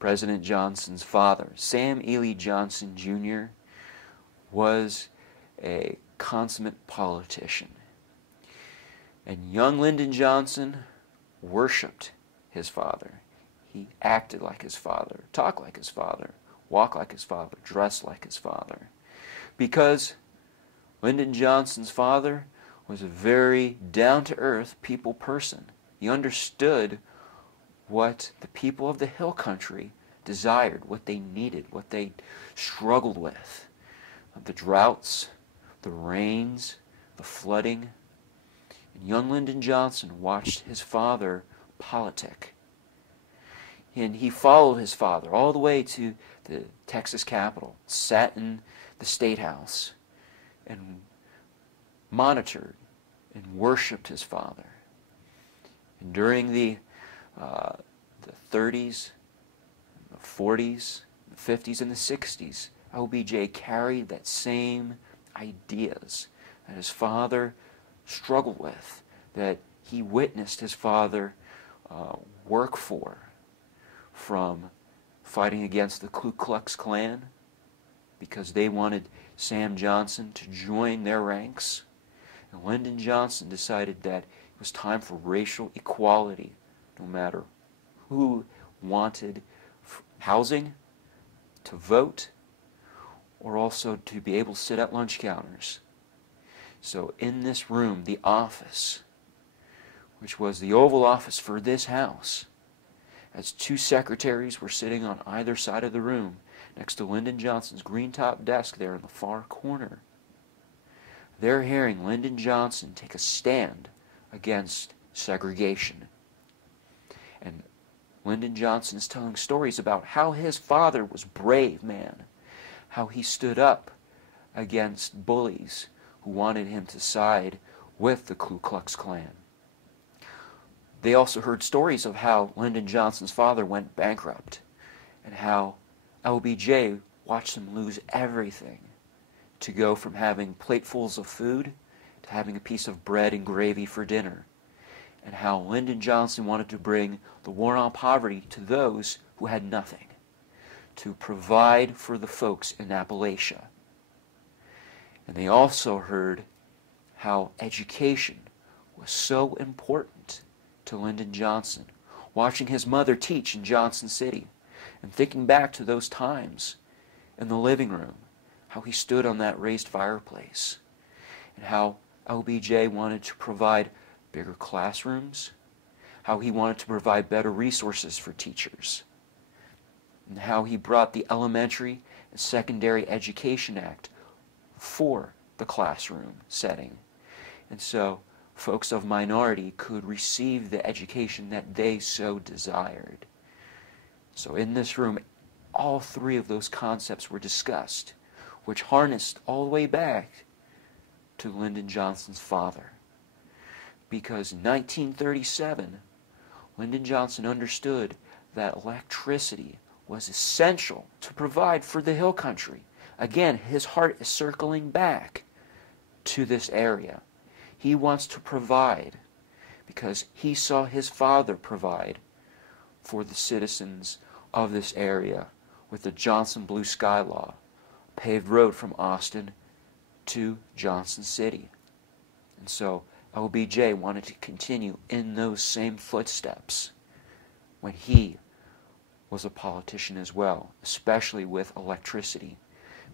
President Johnson's father, Sam Ely Johnson Jr., was a consummate politician. And young Lyndon Johnson worshipped his father. He acted like his father, talked like his father, walked like his father, dressed like his father. Because Lyndon Johnson's father was a very down-to-earth people person. He understood what the people of the hill country desired, what they needed, what they struggled with. The droughts, the rains, the flooding. And young Lyndon Johnson watched his father politic. And he followed his father all the way to the Texas Capitol, sat in the State House, and monitored and worshipped his father. And during the 30s, the 40s, the 50s, and the 60s, LBJ carried that same ideas that his father struggled with, that he witnessed his father work for, from fighting against the Ku Klux Klan because they wanted Sam Johnson to join their ranks. And Lyndon Johnson decided that it was time for racial equality, no matter who wanted housing, to vote, or also to be able to sit at lunch counters. So in this room, the office, which was the Oval Office for this House, as two secretaries were sitting on either side of the room next to Lyndon Johnson's green-top desk there in the far corner, they're hearing Lyndon Johnson take a stand against segregation. And Lyndon Johnson is telling stories about how his father was a brave man, how he stood up against bullies who wanted him to side with the Ku Klux Klan. They also heard stories of how Lyndon Johnson's father went bankrupt and how LBJ watched him lose everything to go from having platefuls of food to having a piece of bread and gravy for dinner, and how Lyndon Johnson wanted to bring the war on poverty to those who had nothing, to provide for the folks in Appalachia. And they also heard how education was so important to Lyndon Johnson, watching his mother teach in Johnson City, and thinking back to those times in the living room, how he stood on that raised fireplace, and how LBJ wanted to provide bigger classrooms, how he wanted to provide better resources for teachers, and how he brought the Elementary and Secondary Education Act for the classroom setting. And so folks of minority could receive the education that they so desired. So in this room, all three of those concepts were discussed, which harnessed all the way back to Lyndon Johnson's father. Because in 1937, Lyndon Johnson understood that electricity was essential to provide for the hill country. Again, his heart is circling back to this area. He wants to provide because he saw his father provide for the citizens of this area with the Johnson Blue Sky Law, paved road from Austin to Johnson City. And so LBJ wanted to continue in those same footsteps when he was a politician as well, especially with electricity.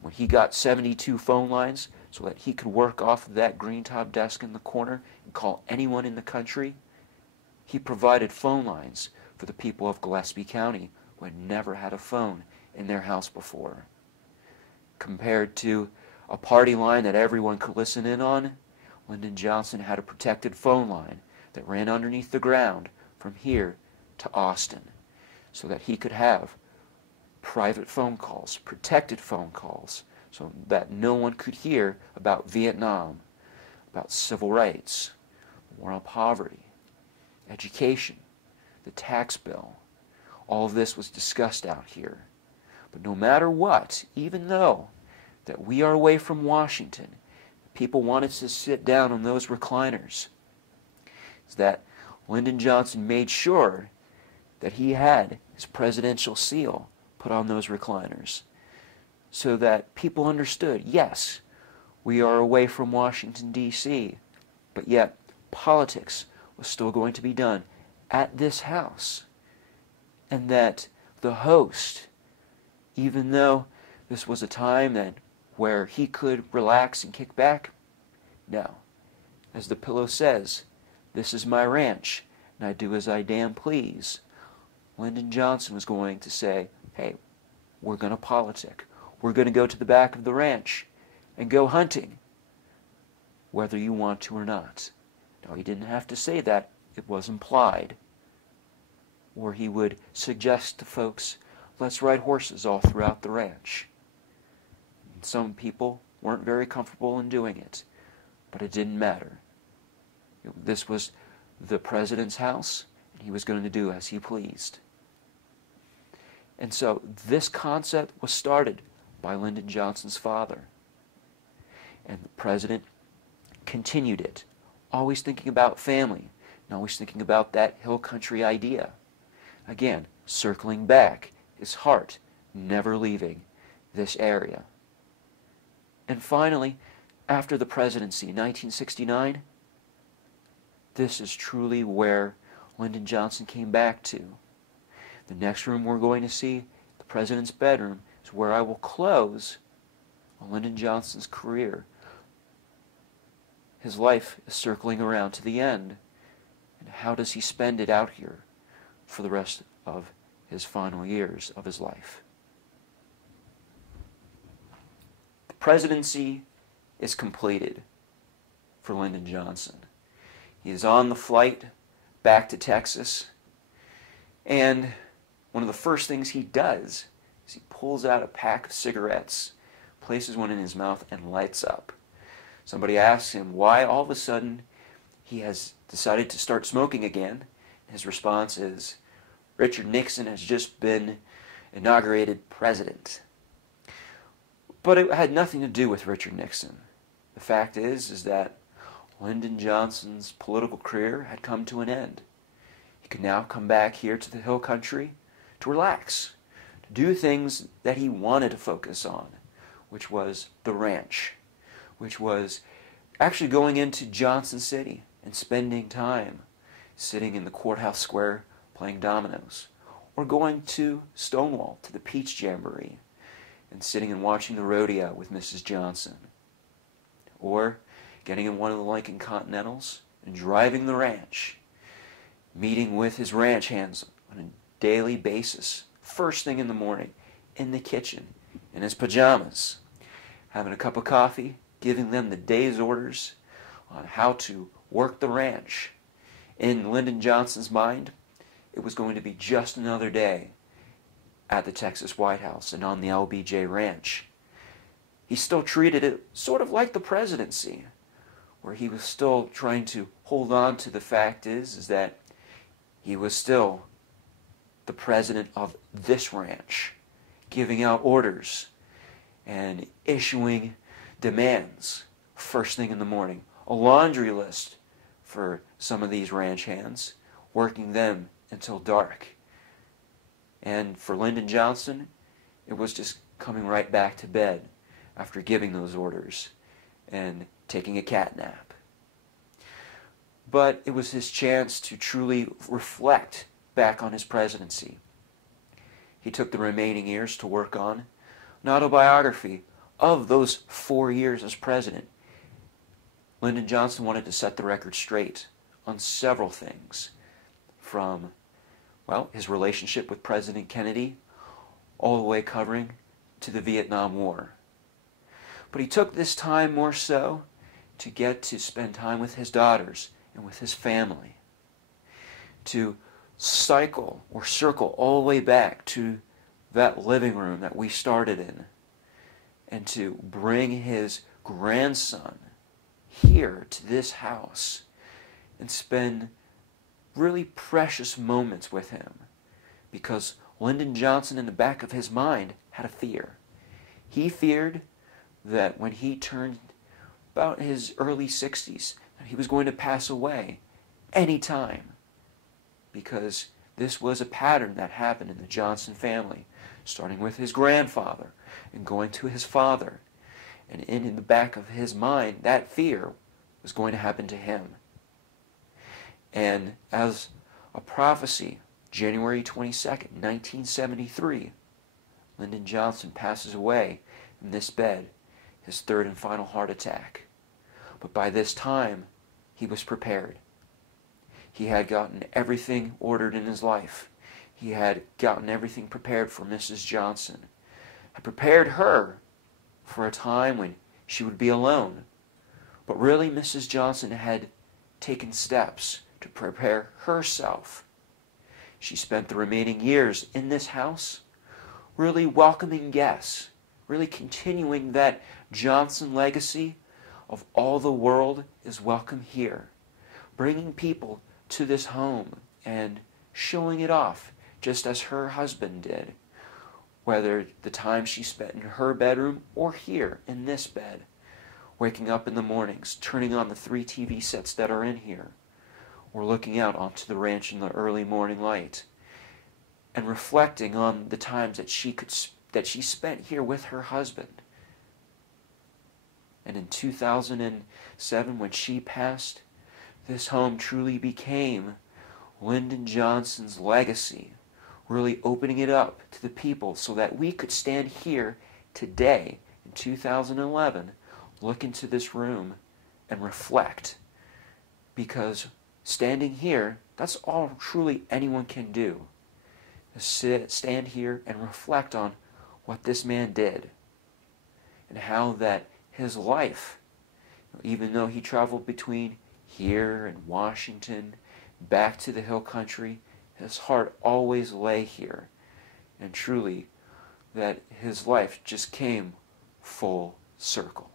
When he got 72 phone lines so that he could work off of that green top desk in the corner and call anyone in the country, he provided phone lines for the people of Gillespie County who had never had a phone in their house before. Compared to a party line that everyone could listen in on, Lyndon Johnson had a protected phone line that ran underneath the ground from here to Austin so that he could have private phone calls, protected phone calls, so that no one could hear about Vietnam, about civil rights, war on poverty, education, the tax bill. All of this was discussed out here. But no matter what, even though that we are away from Washington, people wanted to sit down on those recliners, is that Lyndon Johnson made sure that he had his presidential seal put on those recliners so that people understood, yes, we are away from Washington, D.C., but yet politics was still going to be done at this house. And that the host, even though this was a time where he could relax and kick back, no. As the pillow says, this is my ranch, and I do as I damn please. Lyndon Johnson was going to say, hey, we're going to politic. We're going to go to the back of the ranch and go hunting, whether you want to or not. Now, he didn't have to say that. It was implied. Or he would suggest to folks, let's ride horses all throughout the ranch. And some people weren't very comfortable in doing it, but it didn't matter. This was the president's house, and he was going to do as he pleased. And so this concept was started by Lyndon Johnson's father. And the president continued it, always thinking about family, and always thinking about that hill country idea. Again, circling back, his heart never leaving this area. And finally, after the presidency in 1969, this is truly where Lyndon Johnson came back to. The next room we're going to see, the president's bedroom, is where I will close on Lyndon Johnson's career. His life is circling around to the end. And how does he spend it out here for the rest of his final years of his life? The presidency is completed for Lyndon Johnson. He is on the flight back to Texas, and one of the first things he does is he pulls out a pack of cigarettes, places one in his mouth, and lights up. Somebody asks him why all of a sudden he has decided to start smoking again. His response is, Richard Nixon has just been inaugurated president. But it had nothing to do with Richard Nixon. The fact is that Lyndon Johnson's political career had come to an end. He could now come back here to the hill country to relax, to do things that he wanted to focus on, which was the ranch, which was actually going into Johnson City and spending time sitting in the courthouse square playing dominoes, or going to Stonewall, to the Peach Jamboree, and sitting and watching the rodeo with Mrs. Johnson, or getting in one of the Lincoln Continentals and driving the ranch, meeting with his ranch hands on a daily basis, first thing in the morning, in the kitchen, in his pajamas, having a cup of coffee, giving them the day's orders on how to work the ranch. In Lyndon Johnson's mind, it was going to be just another day at the Texas White House and on the LBJ Ranch. He still treated it sort of like the presidency, where he was still trying to hold on to the fact is that he was still the president of this ranch, giving out orders and issuing demands first thing in the morning, a laundry list for some of these ranch hands, working them until dark. And for Lyndon Johnson, it was just coming right back to bed after giving those orders and taking a cat nap. But it was his chance to truly reflect back on his presidency. He took the remaining years to work on an autobiography of those 4 years as president. Lyndon Johnson wanted to set the record straight on several things, from, well, his relationship with President Kennedy, all the way covering to the Vietnam War. But he took this time more so to get to spend time with his daughters and with his family, to cycle or circle all the way back to that living room that we started in, and to bring his grandson here to this house and spend really precious moments with him, because Lyndon Johnson, in the back of his mind, had a fear. He feared that when he turned about his early 60s, that he was going to pass away any time, because This was a pattern that happened in the Johnson family, starting with his grandfather and going to his father. And in the back of his mind, that fear was going to happen to him. And as a prophecy, January 22nd, 1973, Lyndon Johnson passes away in this bed, his third and final heart attack. But by this time, he was prepared. He had gotten everything ordered in his life. He had gotten everything prepared for Mrs. Johnson. Had prepared her for a time when she would be alone. But really, Mrs. Johnson had taken steps to prepare herself. She spent the remaining years in this house really welcoming guests, really continuing that Johnson legacy of all the world is welcome here, bringing people to this home and showing it off just as her husband did, whether the time she spent in her bedroom or here in this bed, waking up in the mornings, turning on the 3 TV sets that are in here, or looking out onto the ranch in the early morning light, and reflecting on the times that she spent here with her husband. And in 2007, when she passed, this home truly became Lyndon Johnson's legacy, really opening it up to the people so that we could stand here today in 2011, look into this room and reflect. Because standing here, that's all truly anyone can do. Stand here and reflect on what this man did and how that his life, even though he traveled between here and Washington, back to the hill country, his heart always lay here. And truly, that his life just came full circle.